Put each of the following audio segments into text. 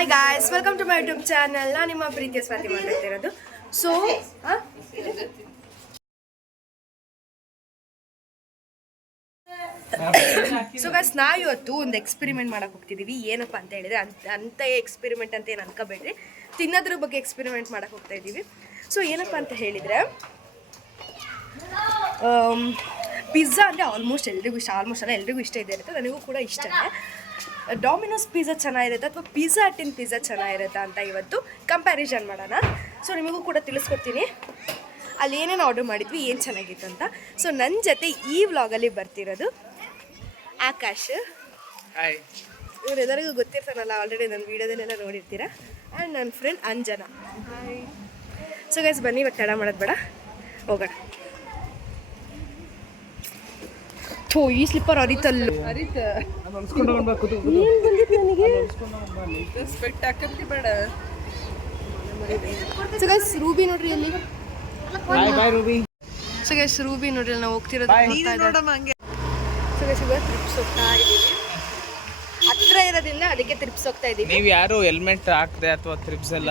Hi guys, welcome to my YouTube channel. ನಾನು ನಿಮ್ಮ ಪ್ರೀತಿಯ ಸ್ವಾತಿ ಮಾತಾಡ್ತಿರೋದು. ಸೊ ಗಾಯ್ಸ್, ನಾವು ಇವತ್ತು ಒಂದು ಎಕ್ಸ್ಪೆರಿಮೆಂಟ್ ಮಾಡಕ್ಕೆ ಹೋಗ್ತಿದ್ದೀವಿ. ಏನಪ್ಪ ಅಂತ ಹೇಳಿದ್ರೆ ಅಂತ ಎಕ್ಸ್ಪೆರಿಮೆಂಟ್ ಅಂತ ಏನು ಅನ್ಕೋಬೇಡ್ರಿ, ತಿನ್ನೋದ್ರ ಬಗ್ಗೆ ಎಕ್ಸ್ಪೆರಿಮೆಂಟ್ ಮಾಡಕ್ಕೆ ಹೋಗ್ತಾ ಇದ್ದೀವಿ. ಸೊ ಏನಪ್ಪ ಅಂತ ಹೇಳಿದರೆ, ಪಿಜ್ಜಾ ಅಂದರೆ ಆಲ್ಮೋಸ್ಟ್ ಎಲ್ರಿಗೂ ಇಷ್ಟ. ಆಲ್ಮೋಸ್ಟ್ ಅಲ್ಲ, ಎಲ್ರಿಗೂ ಇಷ್ಟ ಇದೆ ಇರುತ್ತೆ, ನನಗೂ ಕೂಡ ಇಷ್ಟನೇ. ಡಾಮಿನೋಸ್ ಪಿಜ್ಜಾ ಚೆನ್ನಾಗಿರುತ್ತೆ ಅಥವಾ ಪಿಜ್ಜಾ ಹಟ್ಟಿನ ಪಿಜ್ಜಾ ಚೆನ್ನಾಗಿರುತ್ತಾ ಅಂತ ಇವತ್ತು ಕಂಪ್ಯಾರಿಸನ್ ಮಾಡೋಣ. ಸೊ ನಿಮಗೂ ಕೂಡ ತಿಳಿಸ್ಕೊಡ್ತೀನಿ ಅಲ್ಲಿ ಏನೇನು ಆರ್ಡರ್ ಮಾಡಿದ್ವಿ, ಏನು ಚೆನ್ನಾಗಿತ್ತು ಅಂತ. ಸೊ ನನ್ನ ಜೊತೆ ಈ ವ್ಲಾಗಲ್ಲಿ ಬರ್ತಿರೋದು ಆಕಾಶ್. ಇವರೆಲ್ಲರಿಗೂ ಗೊತ್ತಿರ್ತಾನಲ್ಲ, ಆಲ್ರೆಡಿ ನನ್ನ ವೀಡಿಯೋದಲ್ಲೆಲ್ಲ ನೋಡಿರ್ತೀರ. ಆ್ಯಂಡ್ ನನ್ನ ಫ್ರೆಂಡ್ ಅಂಜನಾ. ಸೊ ಗೈಸ್, ಬನ್ನಿ ಇವಾಗ ತಡ ಮಾಡೋದು ಬೇಡ, ಹೋಗೋಣ. ಥೋ, ಈ ಸ್ಲಿಪ್ಪರ್ ಅರಿತಲ್ಲು ಸೊ ಗೈಸ್, ರೂಬಿ ನೋಡ್ರಿ ಅಲ್ಲಿ. ಸೊ ಗೈಸ್, ರೂಬಿ ನೋಡ್ರಿ ನಾವು ಹೋಗ್ತಿರೋದು. ಸೊ ಗೈಸ್, ಇವಾಗ ಟ್ರಿಪ್ಸ್ ಹೋಗ್ತಾ ಇದ್ದೀವಿ. ಹತ್ರ ಇರೋದ್ರಿಂದ ಅದಕ್ಕೆ ಟ್ರಿಪ್ಸ್ ಹೋಗ್ತಾ ಇದ್ದೀವಿ. ನೀವು ಯಾರು ಹೆಲ್ಮೆಟ್ ಹಾಕದೆ ಅಥವಾ ಟ್ರಿಪ್ಸ್ ಎಲ್ಲ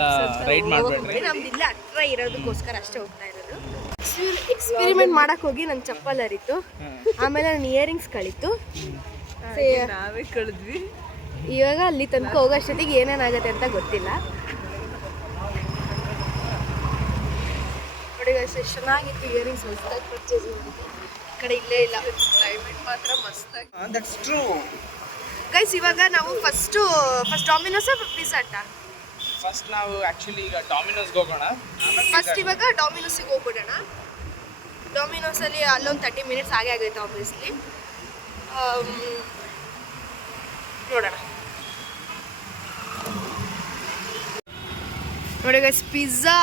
ರೈಡ್ ಮಾಡಬೇಡ್ರಿ. ನಮ್ದು ಇಲ್ಲ, ಹತ್ರ ಇರೋದಕ್ಕೋಸ್ಕರ ಅಷ್ಟೇ ಹೋಗ್ತಾ ಇರೋದು. ಎಕ್ಸ್ಪೆರಿಮೆಂಟ್ ಮಾಡಕ್ ಹೋಗಿ ನನ್ನ ಚಪ್ಪಲ್ ಹರಿತು, ಆಮೇಲೆ ನನ್ನ ಇಯರಿಂಗ್ಸ್ ಕಳಿತು. ನಾವೇ ಕಳೆದ್ವಿ. ಇವಾಗ ಅಲ್ಲಿ ತನಕ ಹೋಗೋಷ್ಟೊತ್ತಿಗೆ ಏನೇನಾಗುತ್ತೆ ಅಂತ ಗೊತ್ತಿಲ್ಲ. ನೋಡಿ ಗೈಸ್, ಎಷ್ಟು ಚೆನ್ನಾಗಿತ್ತು ಇಯರಿಂಗ್ಸ್. ಹೊಸದಾಗಿ ಪರ್ಚೇಸ್ ಮಾಡಿದ್ದೆ. ಕಡೆ ಇಲ್ಲೇ ಇಲ್ಲ, ಕ್ಲೈಮೇಟ್ ಮಾತ್ರ ಮಸ್ತಾಗಿ. That's true guys. ಇವಾಗ ನಾವು ಫಸ್ಟ್ ಡಾಮಿನೋಸ್ ಪಿಜ್ಜಾ ಹಟ್ಟ. ಫಸ್ಟ್ ನಾವು ಆಕ್ಚುಲಿ ಈಗ ಡಾಮಿನೋಸ್ಗೆ ಹೋಗೋಣ. ಫಸ್ಟ್ ಇವಾಗ ಡಾಮಿನೋಸಿಗೆ ಹೋಗ್ಬಿಡೋಣ. ಡಾಮಿನೋಸಲ್ಲಿ ಅಲ್ಲೊಂದು 30 ಮಿನಿಟ್ಸ್ ಆಗೇ ಆಗೈತೆ ಆಬ್ವಿಯಸ್ಲಿ. ನೋಡೋಣ. ನೋಡಿ ಗೈಸ್, ಪಿಜ್ಜಾ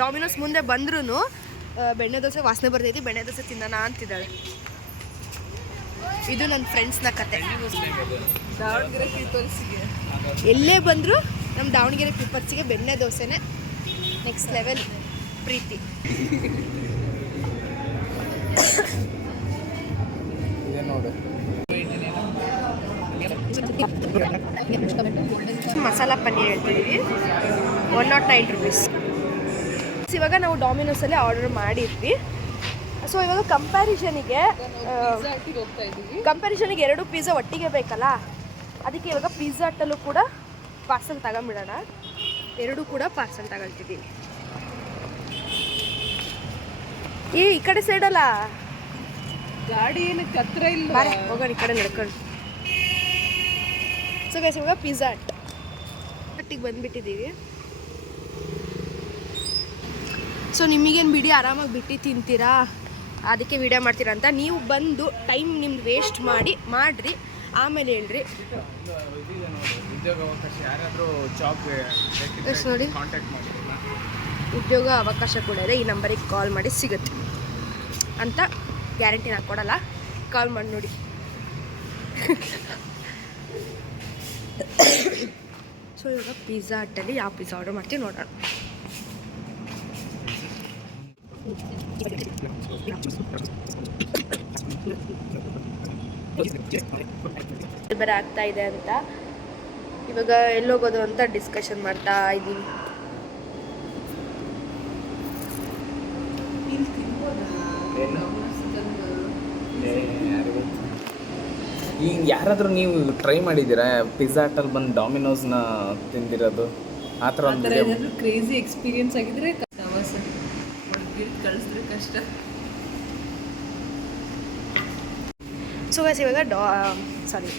ಡಾಮಿನೋಸ್ ಮುಂದೆ ಬಂದ್ರೂ ಬೆಣ್ಣೆ ದೋಸೆ ವಾಸನೆ ಬರ್ತೈತಿ. ಬೆಣ್ಣೆ ದೋಸೆ ತಿನ್ನೋಣ ಅಂತಿದ್ದಾಳೆ. ಇದು ನನ್ನ ಫ್ರೆಂಡ್ಸ್ನ ಕತೆ. ದಾವಣಗೆರೆ ಪೀಪಲ್ಸ್ಗೆ ಎಲ್ಲೇ ಬಂದರೂ ನಮ್ಮ ದಾವಣಗೆರೆ ಪೀಪಲ್ಸಿಗೆ ಬೆಣ್ಣೆ ದೋಸೆನೇ ನೆಕ್ಸ್ಟ್ ಲೆವೆಲ್ ಪ್ರೀತಿ. ಮಸಾಲ ಪನ್ನೀರ್ ಹೇಳ್ತಿದ್ದೀವಿ, 109 ರೂಪೀಸ್. ಇವಾಗ ನಾವು ಡಾಮಿನೋಸಲ್ಲಿ ಆರ್ಡರ್ ಮಾಡಿದ್ವಿ. ಸೊ ಇವಾಗ ಕಂಪ್ಯಾರಿಸನಿಗೆ ಎರಡು ಪಿಜ್ಜಾ ಒಟ್ಟಿಗೆ ಬೇಕಲ್ಲ, ಅದಕ್ಕೆ ಇವಾಗ ಪಿಜ್ಜಾ ಹಟ್ಟಲ್ಲೂ ಕೂಡ ಪಾರ್ಸಲ್ ತಗೊಂಬಿಡೋಣ. ಎರಡೂ ಕೂಡ ಪಾರ್ಸಲ್ ತಗೊಳ್ತಿದ್ದೀವಿ. ಈ ಕಡೆ ಸೈಡಲ್ಲ ಗಾಡಿ ಏನಕ್ಕೆ ಹತ್ರ ಇಲ್ಲ, ಹೋಗೋಣ ಈ ಕಡೆ ನಡ್ಕೊಂಡು. ಸೊ ಗೈಸ್, ಇವಾಗ ಪಿಜ್ಜಾ ಹಟ್ಟಿಗೆ ಬಂದುಬಿಟ್ಟಿದ್ದೀವಿ. ಸೊ ನಿಮಗೇನು ಬಿಡಿ, ಆರಾಮಾಗಿ ಬಿಟ್ಟು ತಿಂತೀರಾ, ಅದಕ್ಕೆ ವಿಡಿಯೋ ಮಾಡ್ತೀರಾ ಅಂತ. ನೀವು ಬಂದು ಟೈಮ್ ನಿಮ್ದು ವೇಸ್ಟ್ ಮಾಡಿರಿ, ಆಮೇಲೆ ಹೇಳ್ರಿ. ಉದ್ಯೋಗ ಅವಕಾಶ ಯಾರಾದರೂ ಜಾಬ್ಗೆ ನೋಡಿ, ಕಾಂಟ್ಯಾಕ್ಟ್ ಮಾಡಿರಲ್ಲ, ಉದ್ಯೋಗ ಅವಕಾಶ ಕೂಡ ಇದೆ. ಈ ನಂಬರಿಗೆ ಕಾಲ್ ಮಾಡಿ ಸಿಗುತ್ತೆ ಅಂತ ಗ್ಯಾರಂಟಿ ನಾನು ಕೊಡಲ್ಲ. ಕಾಲ್ ಮಾಡಿ ನೋಡಿ. ಸೊ ಇವಾಗ ಪಿಜ್ಜಾ ಹಟ್ಟಲ್ಲಿ ಯಾವ ಪಿಜ್ಜಾ ಆರ್ಡರ್ ಮಾಡ್ತೀವಿ ನೋಡೋಣ. ಬೇರೆ ಆಗ್ತಾ ಇದೆ ಅಂತ ಇವಾಗ ಎಲ್ಲೋಗೋದು ಅಂತ ಡಿಸ್ಕಷನ್ ಮಾಡ್ತಾ ಇದ್ದೀವಿ. ಈಗ ಯಾರಾದರೂ ನೀವು ಟ್ರೈ ಮಾಡಿದ್ದೀರಾ ಪಿಜ್ಜಾ ಹಟ್ಟಲ್ಲಿ ಬಂದು ಡಾಮಿನೋಸ್ನ ತಿಂದಿರೋದು? ಆ ಥರ ಒಂದು ಏನಾದರೂ ಕ್ರೇಜಿ ಎಕ್ಸ್ಪೀರಿಯನ್ಸ್ ಆಗಿದ್ರೆ ಕಳಿಸಿದ್ರೆ ಕಷ್ಟ. ಸೊ ಗೈಸ್, ಇವಾಗ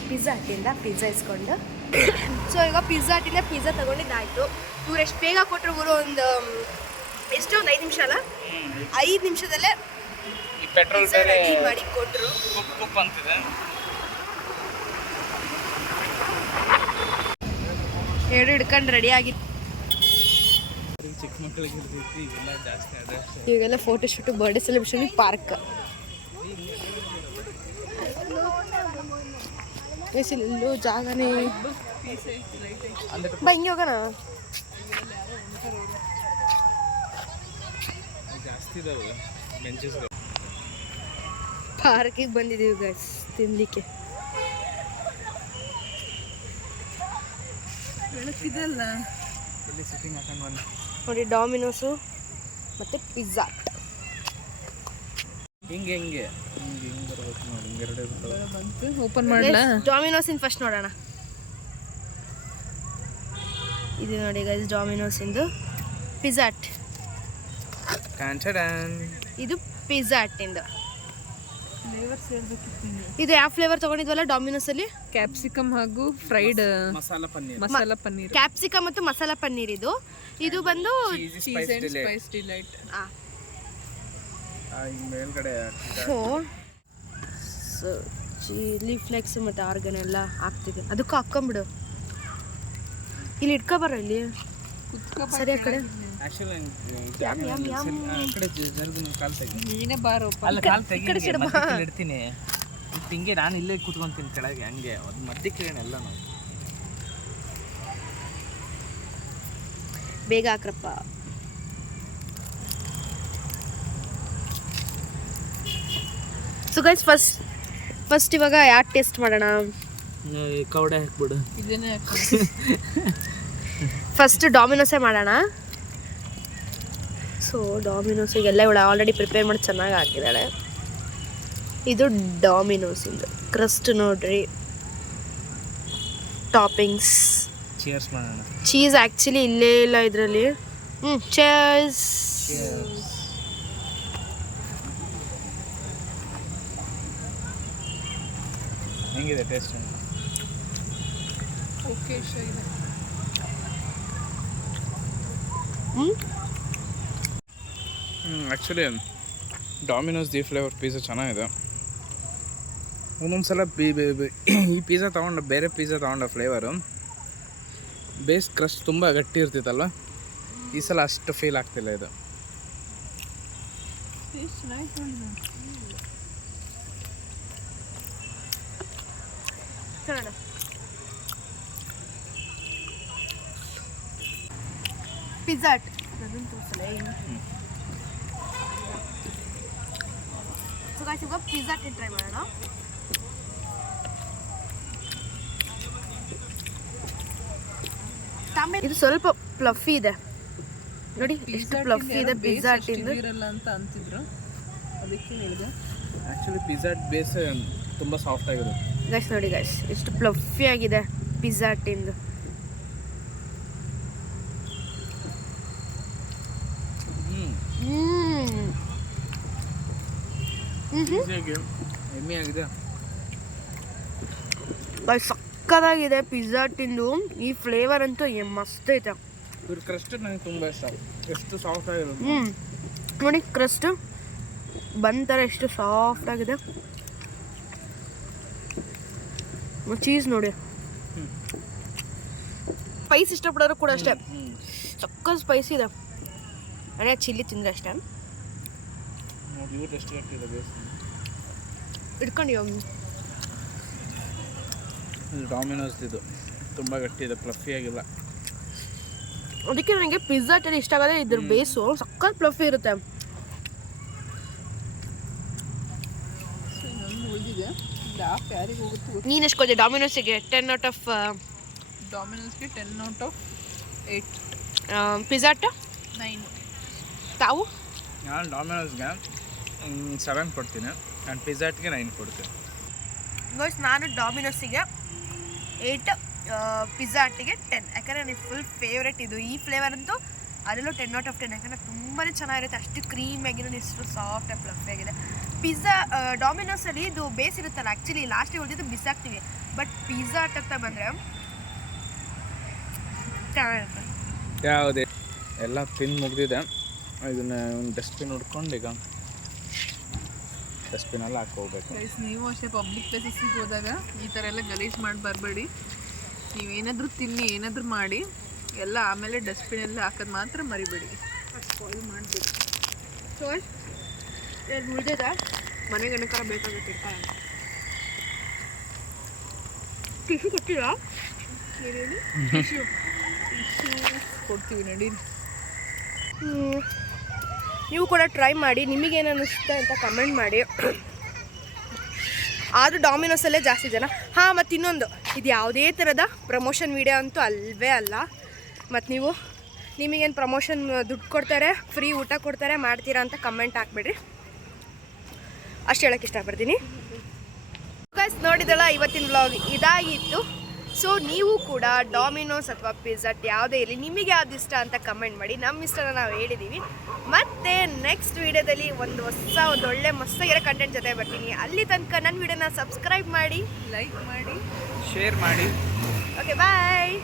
ಪಿಜ್ಜಾ ಹಟ್ಟಿಂದ ಪಿಜ್ಜಾ ಇಸ್ಕೊಂಡು, ಸೊ ಇವಾಗ ಪಿಜ್ಜಾ ಹಟ್ಟಿಂದ ಪಿಜ್ಜಾ ತೊಗೊಂಡಿದ್ದಾಯಿತು. ಇವ್ರು ಎಷ್ಟು ಬೇಗ ಕೊಟ್ಟರು ಗುರು, ಒಂದು ಎಷ್ಟು, ಒಂದು 5 ನಿಮಿಷ ಅಲ್ಲ, 5 ನಿಮಿಷದಲ್ಲೇ ಪೆಟ್ರೋಲ್ ರೆಡಿ ಮಾಡಿ ಕೊಟ್ಟರು. ಅಂತಿದೆ. ಎರಡು ಹಿಡ್ಕೊಂಡು ರೆಡಿಯಾಗಿ ಚಿಕ್ಕ ಮಕ್ಕಳಿಗೆ ಇವೆಲ್ಲ ಜಾಸ್ತಿ ಅದೇ. ಇವಾಗೆಲ್ಲ photo shoot, birthday celebration, park. ಎಲ್ಲೂ ಜಾಗನೇ ಬಾ, ಹಿಂಗೆ ಹೋಗೋಣ. ಜಾಸ್ತಿ ಇದಾವೆ ಬೆಂಚಸ್ಗಳು. ಪಾರ್ಕಿಗೆ ಬಂದಿದ್ದೀವಿ ಗೈಸ್ ತಿನ್ನಲಿಕ್ಕೆ. ಬೆಳಕಿದೆಲ್ಲ. ಇಲ್ಲಿ ಸಿಟ್ಟಿಂಗ್ ಹಾಕೊಂಡು ಬಂದು ನೋಡಿ ಡಾಮಿನೋಸು ಮತ್ತು ಪಿಜ್ಜಾ. ಹಿಂಗೆ ಹಿಂಗೆ ಬರ್ಬೇಕು ನೋಡಿ, ಹಿಂಗೆರಡೇ ಬಂತು. ಓಪನ್ ಮಾಡಲಾ? ಡಾಮಿನೋಸಿಂದ ಫಸ್ಟ್ ನೋಡೋಣ. ಇದು ನೋಡಿ ಗೈಸ್ ಡಾಮಿನೋಸಿಂದು ಪಿಜ್ಜಾಟ್. ಇದು ಪಿಜ್ಜಾಟಿಂದು. ಫ್ಲೇವರ್ಸ್ ಹೇಳ್ಬೇಕಿತ್ತು ನಿಮಗೆ. ಇದು ಯಾವ ಫ್ಲೇವರ್ ತೊಗೊಂಡಿದ್ವಲ್ಲ ಡಾಮಿನೋಸಲ್ಲಿ? ಕ್ಯಾಪ್ಸಿಕಮ್ ಹಾಗೂ ಫ್ರೈಡ್ ಮಸಾಲ ಪನ್ನೀರ್. ಕ್ಯಾಪ್ಸಿಕಮ್ ಮತ್ತು ಮಸಾಲ ಪನ್ನೀರ್. ಇದು ಬಂದು ಚೀಸ್ ಅಂಡ್ ಸ್ಪೈಸ್ ಡಿಲೈಟ್. ಮೇಲ್ಗಡೆ ಸೊ ಚಿಲ್ಲಿ ಫ್ಲೇಕ್ಸ್ ಮತ್ತು ಆರ್ಗನ್ ಎಲ್ಲ ಹಾಕ್ತಿದೆ. ಅದಕ್ಕೂ ಹಾಕ್ಕೊಂಬಿಡು. ಇಲ್ಲಿ ಇಟ್ಕೊಬಾರ ಇಲ್ಲಿ ಸರಿ ಆ ಕಡೆ. ನೀನೇ ಬಾರೋ. ಇಡ್ತೀನಿ ಹಿಂಗೆ ನಾನು ಇಲ್ಲೇ ಕೂತ್ಕೊಂತೀನಿ ಕೆಳಗೆ, ಹಂಗೆ ಅದು ಮಧ್ಯಕ್ಕೆ ಎಲ್ಲ ನಾವು ಬೇಗ ಹಾಕ್ರಪ್ಪ. ಸೊ ಗೈಸ್ ಫಸ್ಟ್ ಇವಾಗ ಯಾಕೆ ಟೇಸ್ಟ್ ಮಾಡೋಣ? ಕವಡೆ ಹಾಕ್ಬಿಡು. ಇದನ್ನೇ ಫಸ್ಟ್ ಡಾಮಿನೋಸೇ ಮಾಡೋಣ. ಸೊ ಡಾಮಿನೋಸಿಗೆಲ್ಲ ಇವಳು ಆಲ್ರೆಡಿ ಪ್ರಿಪೇರ್ ಮಾಡಿ ಚೆನ್ನಾಗಿ ಹಾಕಿದ್ದಾಳೆ. ಇದು ಡಾಮಿನೋಸಿಂದು ಕ್ರಸ್ಟ್ ನೋಡ್ರಿ, ಟಾಪಿಂಗ್ಸ್. ಚೀರ್ಸ್ ಮಾಡೋಣ. ಚೀಸ್ ಆ್ಯಕ್ಚುಲಿ ಇಲ್ಲೇ ಇಲ್ಲ ಇದರಲ್ಲಿ. ಚೀಸ್. ಹೆಂಗಿದೆ ಟೇಸ್ಟ್? ಓಕೆ ಇದೆ. Actually Domino's the flavour pizza ಚೆನ್ನಾಗಿದೆ. ಒಂದೊಂದು ಸಲ ಈ ಪಿಜ್ಜಾ ತೊಗೊಂಡು ಬೇರೆ ಪಿಜ್ಜಾ ತೊಗೊಂಡ ಫ್ಲೇವರು ಬೇಸ್ ಕ್ರಸ್ಟ್ ತುಂಬ ಗಟ್ಟಿ ಇರ್ತಿತ್ತಲ್ವ, ಈ ಸಲ ಅಷ್ಟು ಫೀಲ್ ಆಗ್ತಿಲ್ಲ ಇದು. ಪಿಜ್ಜಾಟ್ ಇವಾಗ ಪಿಜ್ಜಾಟ್ ಟ್ರೈ ಮಾಡೋಣ. ಇದು ಸ್ವಲ್ಪ ಫ್ಲಫಿ ಇದೆ ನೋಡಿ, ಎಷ್ಟು ಫ್ಲಫಿ ಇದೆ ಪಿಜ್ಜಾಟಿಂದು ಅಂತ ಅಂತಿದ್ರು, ಅದಕ್ಕೆ ಹೇಳಿದೆ. ಆ್ಯಕ್ಚುಲಿ ಪಿಜ್ಜಾಟ್ ಬೇಸ್ ತುಂಬ ಸಾಫ್ಟ್ ಆಗಿರುತ್ತೆ ಗೈಸ್. ನೋಡಿ ಗೈಸ್ ಎಷ್ಟು ಫ್ಲಫಿ ಆಗಿದೆ ಪಿಜ್ಜಾಟಿಂದು. ಎಮ್ಮೆ ಆಗಿದೆ. ಸಕ್ಕತ್ತಾಗಿದೆ ಪಿಜ್ಜಾಟಿಂದು. ಈ ಫ್ಲೇವರ್ ಅಂತೂ ಮಸ್ತ್ ಐತೆ. ಇವ್ರ ಕ್ರಸ್ಟ್ ನನಗೆ ತುಂಬ ಇಷ್ಟ, ಎಷ್ಟು ಸಾಫ್ಟ್ ಆಗಿರೋದು. ನೋಡಿ ಕ್ರಸ್ಟ್ ಬಂತಾರೆ ಎಷ್ಟು ಸಾಫ್ಟ್ ಆಗಿದೆ. ಚೀಸ್ ನೋಡಿ, ಸ್ಪೈಸ್ ಇಷ್ಟಪಡೋರು ಕೂಡ ಅಷ್ಟೇ ಸಕ್ಕ ಸ್ಪೈಸಿ ಇದೆ. ಅದೇ ಚಿಲ್ಲಿ ತಿಂದರೆ ಅಷ್ಟೇ ನೋಡಿ ಇವ್ರು ಎಷ್ಟು ಗಟ್ಟಿದೆ ಬೇಸ್. ಇಟ್ಕೊಂಡು ಡಾಮಿನೋಸ್ ಇದು ತುಂಬ ಗಟ್ಟಿ ಇದೆ, ಫ್ಲಫಿ ಆಗಿಲ್ಲ. ಅದಕ್ಕೆ ನನಗೆ ಪಿಜ್ಜಾಟಲ್ಲಿ ಇಷ್ಟ ಆಗೋದೇ ಇದ್ರ ಬೇಸು ಸಕ್ಕ ಫ್ಲಫಿ ಇರುತ್ತೆ. ನೀನು ಎಷ್ಟು ಕೊಟ್ಟೆ ಡಾಮಿನೋಸಿಗೆ? 10 ಔಟ್ ಆಫ್ ಡಾಮಿನೋಸ್ಗೆ 10 ಔಟ್ ಆಫ್ 8. ಪಿಜ್ಜಾಟ 9. ತಾವು? ನಾನು ಡಾಮಿನೋಸ್ಗೆ 7 ಕೊಡ್ತೀನಿ, ನಾನು ಪಿಜ್ಜಾಟ್ಗೆ 9 ಕೊಡ್ತೀನಿ. ನಾನು ಡಾಮಿನೋಸಿಗೆ 8, ಪಿಜ್ಜಾಟಿಗೆ 10. ಯಾಕಂದರೆ ನನಗೆ ಫುಲ್ ಫೇವ್ರೆಟ್ ಇದು. ಈ ಫ್ಲೇವರ್ ಅಂತೂ ಅದರಲ್ಲೂ 10 ಔಟ್ ಆಫ್ 10. ಯಾಕಂದರೆ ತುಂಬಾ ಚೆನ್ನಾಗಿರುತ್ತೆ, ಅಷ್ಟು ಕ್ರೀಮಿಯಾಗಿರೋ ಎಷ್ಟು ಸಾಫ್ಟ್ ಆಗಿ ಫ್ಲಫಿ ಆಗಿದೆ. ಪಿಜ್ಜಾ ಡಾಮಿನೋಸಲ್ಲಿ ಇದು ಬೇಸ್ ಇರುತ್ತಲ್ಲ, ಆ್ಯಕ್ಚುಲಿ ಲಾಸ್ಟಿಗೆ ಉಳಿದಿದ್ದು ಬಿಸಾಕ್ತೀವಿ. ಬಟ್ ಪಿಜ್ಜಾಟ್ ಅಂತ ಬಂದರೆ ಚೆನ್ನಾಗಿರುತ್ತೆ. ಯಾವುದೇ ಎಲ್ಲ ತಿಂದು ಮುಗ್ದಿದೆ. ಇದನ್ನ ಒಂದು ಡಸ್ಟ್ಬಿನ್ ಹುಡ್ಕೊಂಡು ಈಗ ಡಸ್ಟ್ಬಿನಲ್ಲಿ ಹಾಕೋಗ್ಬೇಕು. ನೀವು ಅಷ್ಟೇ ಪಬ್ಲಿಕ್ ಪ್ಲೇಸಸ್ಸಿಗೆ ಹೋದಾಗ ಈ ಥರ ಎಲ್ಲ ಗಲೀಜು ಮಾಡಿ ಬರಬೇಡಿ. ನೀವೇನಾದರೂ ತಿನ್ನಿ, ಏನಾದರೂ ಮಾಡಿ ಎಲ್ಲ ಆಮೇಲೆ ಡಸ್ಟ್ಬಿನಲ್ಲಿ ಹಾಕೋದು ಮಾತ್ರ ಮರಿಬೇಡಿ. ಸ್ಪಾಯ್ಲ್ ಮಾಡಬೇಕು. ಸೊ ಉಳಿದಿದೆ ಮನೆಗೆ ಏನಕ್ಕಾರ ಬೇಕಾಗುತ್ತೆ. ಟಿಶ್ಯೂ ಕೊಟ್ಟಿರಾ? ಏನೇನು ಟಿಶ್ಯೂ ಕೊಡ್ತೀವಿ ನಡೀರಿ. ನೀವು ಕೂಡ ಟ್ರೈ ಮಾಡಿ, ನಿಮಗೇನು ಅನ್ನಿಸುತ್ತೆ ಅಂತ ಕಮೆಂಟ್ ಮಾಡಿ. ಆದರೂ ಡಾಮಿನೋಸಲ್ಲೇ ಜಾಸ್ತಿ ಜನ. ಮತ್ತು ಇನ್ನೊಂದು ಇದು ಯಾವುದೇ ಥರದ ಪ್ರಮೋಷನ್ ವಿಡಿಯೋ ಅಂತೂ ಅಲ್ಲವೇ ಅಲ್ಲ. ಮತ್ತು ನಿಮಗೇನು ಪ್ರಮೋಷನ್ ದುಡ್ಡು ಕೊಡ್ತಾರೆ, ಫ್ರೀ ಊಟ ಕೊಡ್ತಾರೆ, ಮಾಡ್ತೀರಾ ಅಂತ ಕಮೆಂಟ್ ಹಾಕ್ಬಿಡ್ರಿ. ಅಷ್ಟು ಹೇಳೋಕ್ಕೆ ಇಷ್ಟಪಡ್ತೀನಿ. ಗೈಸ್ ನೋಡಿದಲ್ಲ, ಇವತ್ತಿನ ವ್ಲಾಗ್ ಇದಾಗಿತ್ತು. ಸೊ ನೀವು ಕೂಡ ಡಾಮಿನೋಸ್ ಅಥವಾ ಪಿಜ್ಜಾ ಯಾವುದೇ ಇರಲಿ, ನಿಮಗೆ ಯಾವ್ದು ಇಷ್ಟ ಅಂತ ಕಮೆಂಟ್ ಮಾಡಿ. ನಮ್ಮ ಇಷ್ಟನ ನಾವು ಹೇಳಿದ್ದೀವಿ. ಮತ್ತು ನೆಕ್ಸ್ಟ್ ವೀಡಿಯೋದಲ್ಲಿ ಒಂದು ಒಳ್ಳೆ ಮಸ್ತಾಗಿರೋ ಕಂಟೆಂಟ್ ಜೊತೆ ಬರ್ತೀನಿ. ಅಲ್ಲಿ ತನಕ ನನ್ನ ವೀಡಿಯೋನ ಸಬ್ಸ್ಕ್ರೈಬ್ ಮಾಡಿ, ಲೈಕ್ ಮಾಡಿ, ಶೇರ್ ಮಾಡಿ. ಓಕೆ ಬಾಯ್.